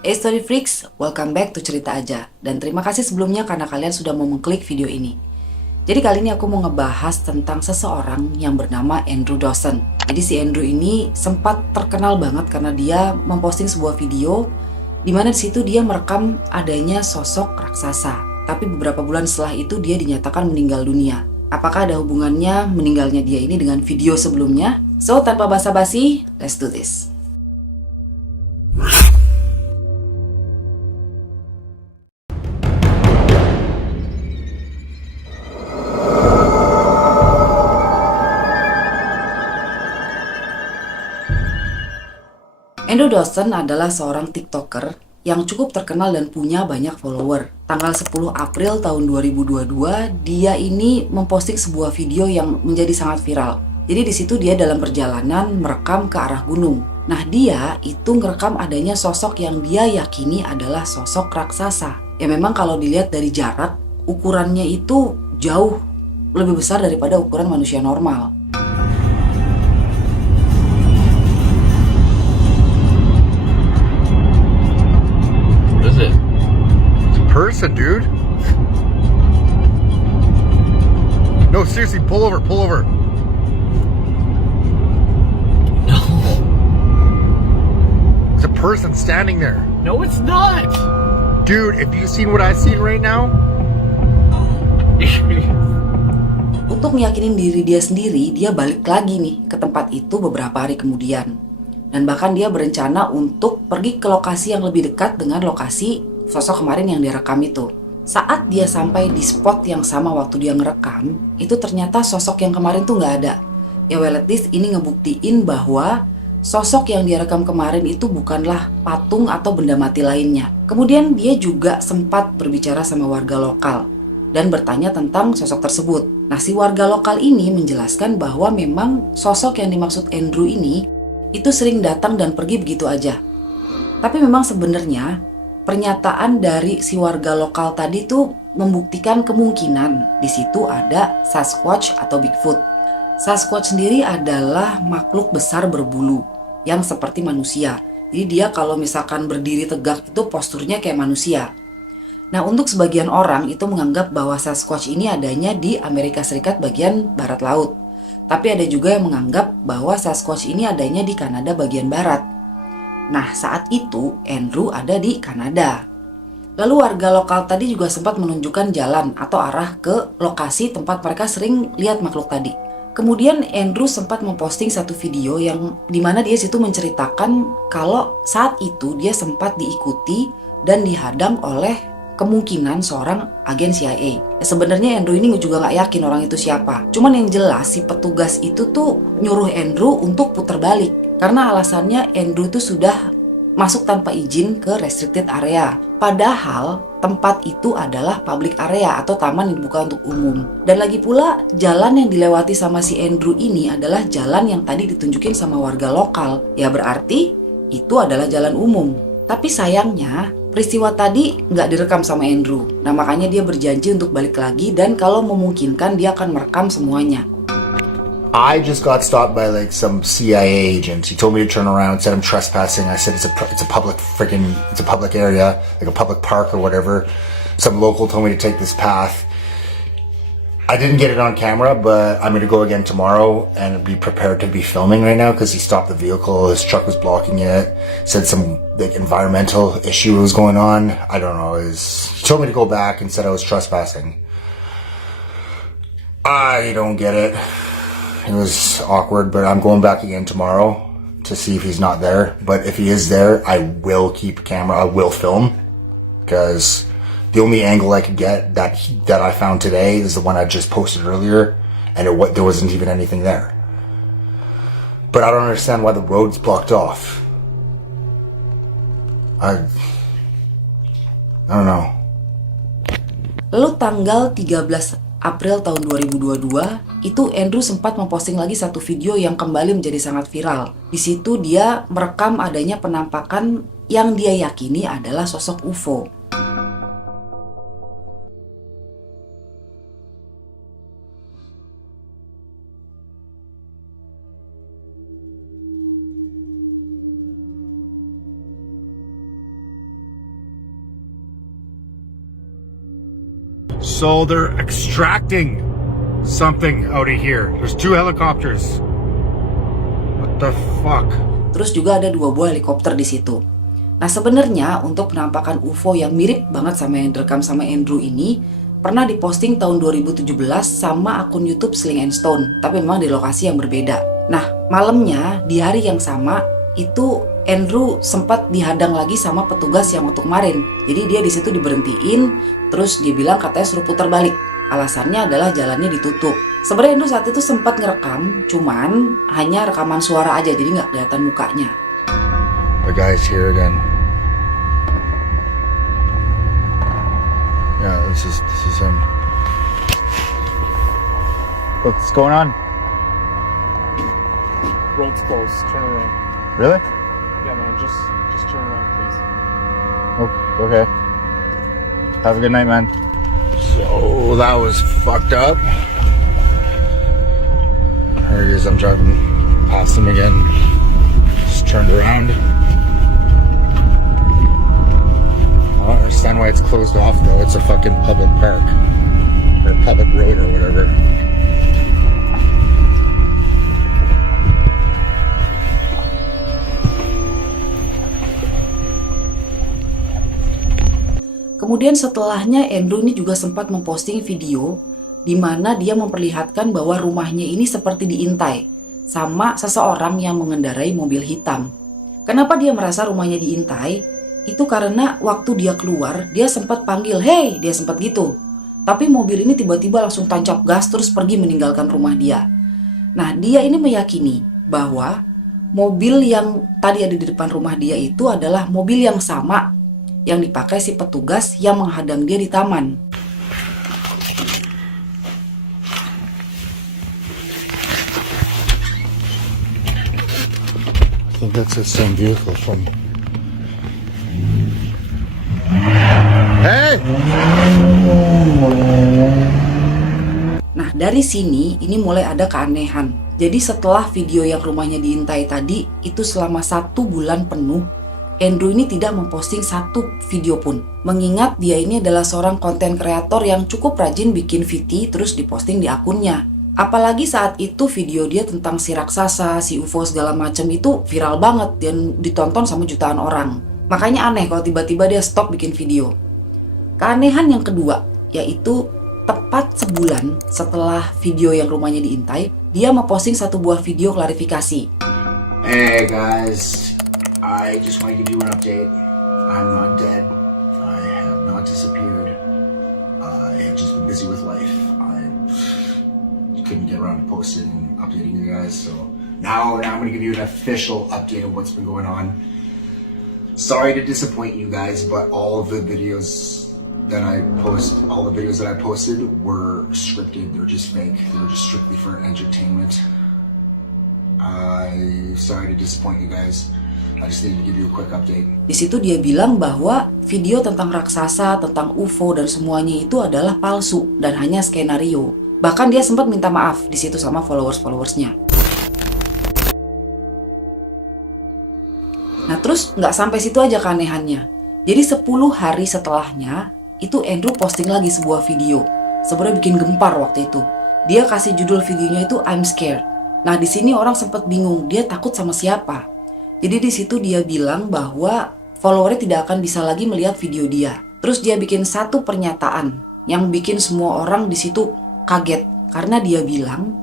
Hey Story Freaks, welcome back to Cerita Aja. Dan terima kasih sebelumnya karena kalian sudah mau mengklik video ini. Jadi kali ini aku mau ngebahas tentang seseorang yang bernama Andrew Dawson. Jadi si Andrew ini sempat terkenal banget karena dia memposting sebuah video di mana di situ dia merekam adanya sosok raksasa. Tapi beberapa bulan setelah itu dia dinyatakan meninggal dunia. Apakah ada hubungannya meninggalnya dia ini dengan video sebelumnya? So, tanpa basa-basi, let's do this. Andrew Dawson adalah seorang TikToker yang cukup terkenal dan punya banyak follower. Tanggal 10 April tahun 2022, dia ini memposting sebuah video yang menjadi sangat viral. Jadi di situ dia dalam perjalanan merekam ke arah gunung. Nah, dia itu merekam adanya sosok yang dia yakini adalah sosok raksasa. Ya memang kalau dilihat dari jarak, ukurannya itu jauh lebih besar daripada ukuran manusia normal. Person, dude. No, seriously, pull over, pull over. No. There's a person standing there. No, it's not. Dude, if you seen what I seen right now, Untuk meyakinin diri dia sendiri, dia balik lagi nih ke tempat itu beberapa hari kemudian. Dan bahkan dia berencana untuk pergi ke lokasi yang lebih dekat dengan lokasi sosok kemarin yang direkam itu. Saat dia sampai di spot yang sama waktu dia ngerekam, itu ternyata sosok yang kemarin tuh nggak ada. Ya well at least ini ngebuktiin bahwa sosok yang dia rekam kemarin itu bukanlah patung atau benda mati lainnya. Kemudian dia juga sempat berbicara sama warga lokal dan bertanya tentang sosok tersebut. Nah, si warga lokal ini menjelaskan bahwa memang sosok yang dimaksud Andrew ini itu sering datang dan pergi begitu aja. Tapi memang sebenarnya pernyataan dari si warga lokal tadi tuh membuktikan kemungkinan di situ ada Sasquatch atau Bigfoot. Sasquatch sendiri adalah makhluk besar berbulu yang seperti manusia. Jadi dia kalau misalkan berdiri tegak itu posturnya kayak manusia. Nah, untuk sebagian orang itu menganggap bahwa Sasquatch ini adanya di Amerika Serikat bagian barat laut. Tapi ada juga yang menganggap bahwa Sasquatch ini adanya di Kanada bagian barat. Nah, saat itu Andrew ada di Kanada. Lalu warga lokal tadi juga sempat menunjukkan jalan atau arah ke lokasi tempat mereka sering lihat makhluk tadi. Kemudian Andrew sempat memposting satu video yang dimana dia situ menceritakan kalau saat itu dia sempat diikuti dan dihadang oleh kemungkinan seorang agen CIA. Sebenarnya Andrew ini juga nggak yakin orang itu siapa. Cuman yang jelas si petugas itu tuh nyuruh Andrew untuk putar balik. Karena alasannya Andrew itu sudah masuk tanpa izin ke restricted area. Padahal tempat itu adalah public area atau taman yang dibuka untuk umum. Dan lagi pula jalan yang dilewati sama si Andrew ini adalah jalan yang tadi ditunjukin sama warga lokal. Ya berarti itu adalah jalan umum. Tapi sayangnya peristiwa tadi nggak direkam sama Andrew. Nah makanya dia berjanji untuk balik lagi dan kalau memungkinkan dia akan merekam semuanya. I just got stopped by like some CIA agents. He told me to turn around, said I'm trespassing. I said it's a public area, like a public park or whatever. Some local told me to take this path. I didn't get it on camera, but I'm going to go again tomorrow and be prepared to be filming right now because he stopped the vehicle. His truck was blocking it. Said some like environmental issue was going on. I don't know. He told me to go back and said I was trespassing. I don't get it. It was awkward, but I'm going back again tomorrow to see if he's not there. But if he is there, I will keep a camera. I will film because the only angle I could get that I found today is the one I just posted earlier, and there wasn't even anything there. But I don't understand why the road's blocked off. I don't know. Lalu tanggal 13 April tahun 2022, itu Andrew sempat memposting lagi satu video yang kembali menjadi sangat viral. Di situ dia merekam adanya penampakan yang dia yakini adalah sosok UFO. So they're extracting something out of here. There's 2 helicopters. What the fuck? Terus juga ada 2 buah helikopter di situ. Nah sebenarnya untuk penampakan UFO yang mirip banget sama yang direkam sama Andrew ini pernah diposting tahun 2017 sama akun YouTube Sling and Stone, tapi memang di lokasi yang berbeda. Nah malamnya di hari yang sama itu Andrew sempat dihadang lagi sama petugas yang waktu kemarin. Jadi dia di situ diberhentiin, terus dia bilang katanya suruh putar balik. Alasannya adalah jalannya ditutup. Sebenarnya Andrew saat itu sempat ngerekam, cuman hanya rekaman suara aja, jadi nggak kelihatan mukanya. The guy's here again. Yeah, this is him. What's going on? Road's closed. Turn around. Really? Yeah, man. Just turn around, please. Oh, okay. Have a good night, man. So that was fucked up. There he is. I'm driving past him again. Just turned around. I don't understand why it's closed off though. It's a fucking public park or public road or whatever. Kemudian setelahnya Andrew ini juga sempat memposting video di mana dia memperlihatkan bahwa rumahnya ini seperti diintai sama seseorang yang mengendarai mobil hitam. Kenapa dia merasa rumahnya diintai? Itu karena waktu dia keluar, dia sempat panggil, "Hey!" Dia sempat gitu. Tapi mobil ini tiba-tiba langsung tancap gas terus pergi meninggalkan rumah dia. Nah, dia ini meyakini bahwa mobil yang tadi ada di depan rumah dia itu adalah mobil yang sama yang dipakai si petugas yang menghadang dia di taman. I think that's the same vehicle from... Hey! Nah, dari sini ini mulai ada keanehan. Jadi setelah video yang rumahnya diintai tadi, itu selama 1 bulan penuh, Andrew ini tidak memposting 1 video pun. Mengingat dia ini adalah seorang konten kreator yang cukup rajin bikin VT terus diposting di akunnya. Apalagi saat itu video dia tentang si raksasa, si UFO segala macam itu viral banget dan ditonton sama jutaan orang. Makanya aneh kalau tiba-tiba dia stop bikin video. Keanehan yang kedua, yaitu tepat sebulan setelah video yang rumahnya diintai, dia memposting 1 buah video klarifikasi. Hey guys, I just want to give you an update. I'm not dead. I have not disappeared. I have just been busy with life. I couldn't get around to posting and updating you guys, so now I'm going to give you an official update of what's been going on. Sorry to disappoint you guys, but all of the videos that I posted were scripted. They're just fake. They were just strictly for entertainment. I'm sorry to disappoint you guys. I just need to give you a quick update. Di situ dia bilang bahwa video tentang raksasa, tentang UFO dan semuanya itu adalah palsu dan hanya skenario. Bahkan dia sempat minta maaf di situ sama followers-followersnya. Nah terus nggak sampai situ aja keanehannya. Jadi 10 hari setelahnya itu Andrew posting lagi sebuah video. Sebenarnya bikin gempar waktu itu. Dia kasih judul videonya itu I'm Scared. Nah di sini orang sempat bingung, dia takut sama siapa? Jadi di situ dia bilang bahwa followernya tidak akan bisa lagi melihat video dia. Terus dia bikin 1 pernyataan yang bikin semua orang di situ kaget karena dia bilang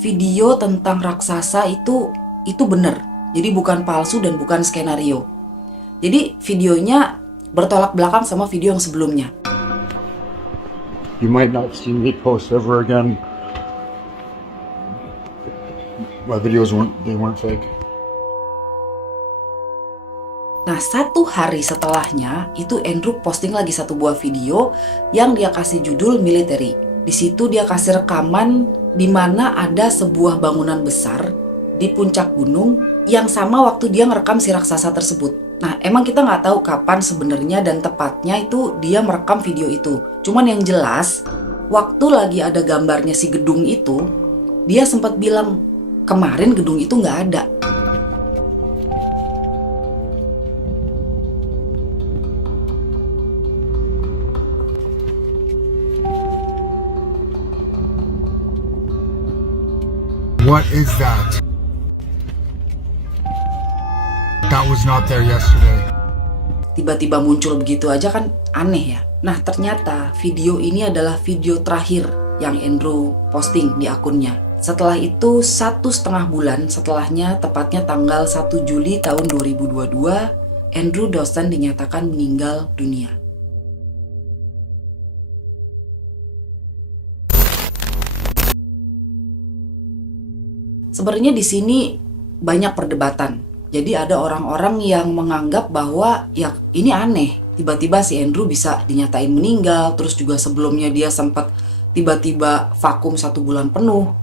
video tentang raksasa itu benar. Jadi bukan palsu dan bukan skenario. Jadi videonya bertolak belakang sama video yang sebelumnya. You might not see me post ever again. My videos weren't fake. Nah 1 hari setelahnya itu Andrew posting lagi 1 buah video yang dia kasih judul Military. Di situ dia kasih rekaman di mana ada sebuah bangunan besar di puncak gunung yang sama waktu dia ngerekam si raksasa tersebut. Nah emang kita nggak tahu kapan sebenarnya dan tepatnya itu dia merekam video itu. Cuman yang jelas waktu lagi ada gambarnya si gedung itu, dia sempat bilang kemarin gedung itu nggak ada. What is that? That was not there yesterday. Tiba-tiba muncul begitu aja kan aneh ya. Nah ternyata video ini adalah video terakhir yang Andrew posting di akunnya. Setelah itu 1,5 bulan setelahnya, tepatnya tanggal 1 Juli tahun 2022, Andrew Dawson dinyatakan meninggal dunia. Sebenarnya di sini banyak perdebatan. Jadi ada orang-orang yang menganggap bahwa ya ini aneh. Tiba-tiba si Andrew bisa dinyatain meninggal, terus juga sebelumnya dia sempat tiba-tiba vakum 1 bulan penuh.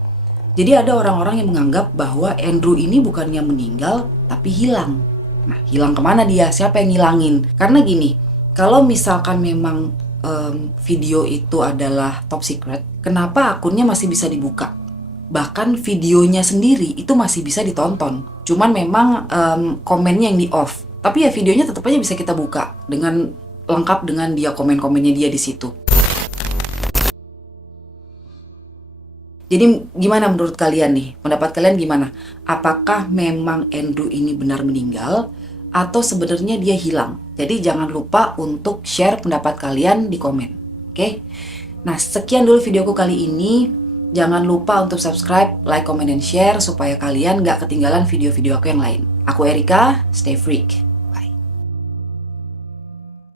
Jadi ada orang-orang yang menganggap bahwa Andrew ini bukannya meninggal, tapi hilang. Nah, hilang kemana dia? Siapa yang ngilangin? Karena gini, kalau misalkan memang video itu adalah top secret, kenapa akunnya masih bisa dibuka? Bahkan videonya sendiri itu masih bisa ditonton. Cuman memang komennya yang di off. Tapi ya videonya tetap aja bisa kita buka dengan lengkap dengan dia komen-komennya dia di situ. Jadi gimana menurut kalian nih? Pendapat kalian gimana? Apakah memang Andrew ini benar meninggal atau sebenarnya dia hilang? Jadi jangan lupa untuk share pendapat kalian di komen. Oke? Nah, sekian dulu videoku kali ini. Jangan lupa untuk subscribe, like, comment, dan share supaya kalian gak ketinggalan video-video aku yang lain. Aku Erika, stay freak.